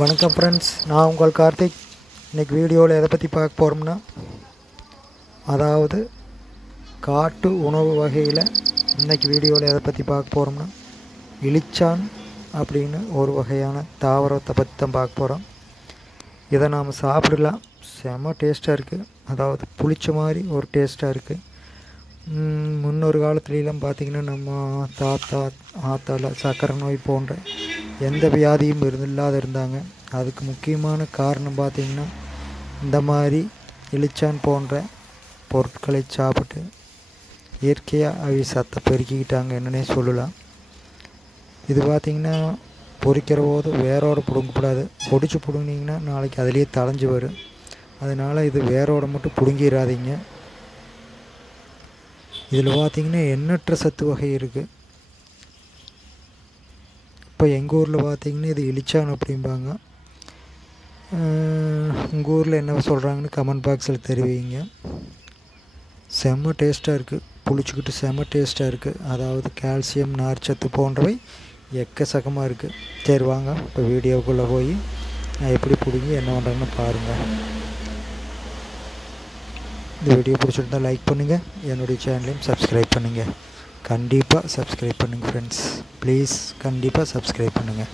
வணக்கம் ஃப்ரெண்ட்ஸ் நான் உங்கள் கார்த்திக். இன்றைக்கி வீடியோவில் எதை பற்றி பார்க்க போகிறோம்னா அதாவது காட்டு உணவு வகையில் இன்றைக்கி வீடியோவில் எதை பற்றி பார்க்க போகிறோம்னா இலிச்சான் அப்படின்னு ஒரு வகையான தாவரத்தை பற்றி தான் பார்க்க போகிறோம் இதை நாம் சாப்பிடலாம். செம டேஸ்ட்டாக இருக்குது அதாவது புளிச்ச மாதிரி ஒரு டேஸ்ட்டாக இருக்குது முன்னொரு காலத்துலலாம் பார்த்திங்கன்னா நம்ம தாத்தா ஆத்தால சர்க்கரை நோய் போன்ற எந்த வியாதியும் இருந்து இல்லாத இருந்தாங்க. அதுக்கு முக்கியமான காரணம் பார்த்திங்கன்னா இந்த மாதிரி எலிச்சான் போன்ற பொருட்களை சாப்பிட்டு இயற்கையாக அவி சத்தை பெருக்கிக்கிட்டாங்க என்னன்னே சொல்லலாம். இது பார்த்திங்கன்னா பொறிக்கிற போது வேரோடு பிடுங்கக்கூடாது. பொடிச்சு பிடுங்கினீங்கன்னா நாளைக்கு அதுலேயே தளைஞ்சு வரும். அதனால் இது வேரோட மட்டும் பிடுங்கிடாதீங்க இதில் பார்த்தீங்கன்னா எண்ணற்ற சத்து வகை இருக்குது இப்போ எங்கள் ஊரில் பார்த்தீங்கன்னா இது இலிச்சான் அப்படிம்பாங்க. உங்கள் ஊரில் என்ன சொல்கிறாங்கன்னு கமெண்ட் பாக்ஸில் தெரிவிங்க. செம்ம டேஸ்ட்டாக இருக்குது புளிச்சிக்கிட்டு செம்ம டேஸ்ட்டாக இருக்குது அதாவது கால்சியம் நார்ச்சத்து போன்றவை எக்கச்சக்கமாக இருக்குது சரி வாங்க. இப்போ வீடியோக்குள்ளே போய் நான் எப்படி பிடிங்கி என்ன பண்ணுறேன்னு பாருங்கள் இந்த வீடியோ பிடிச்சிருந்தால் லைக் பண்ணுங்கள் என்னுடைய சேனலையும் சப்ஸ்கிரைப் பண்ணுங்கள் கண்டிப்பாக சப்ஸ்கிரைப் பண்ணுங்கள் ஃப்ரெண்ட்ஸ் ப்ளீஸ் கண்டிப்பாக சப்ஸ்கிரைப் பண்ணுங்கள்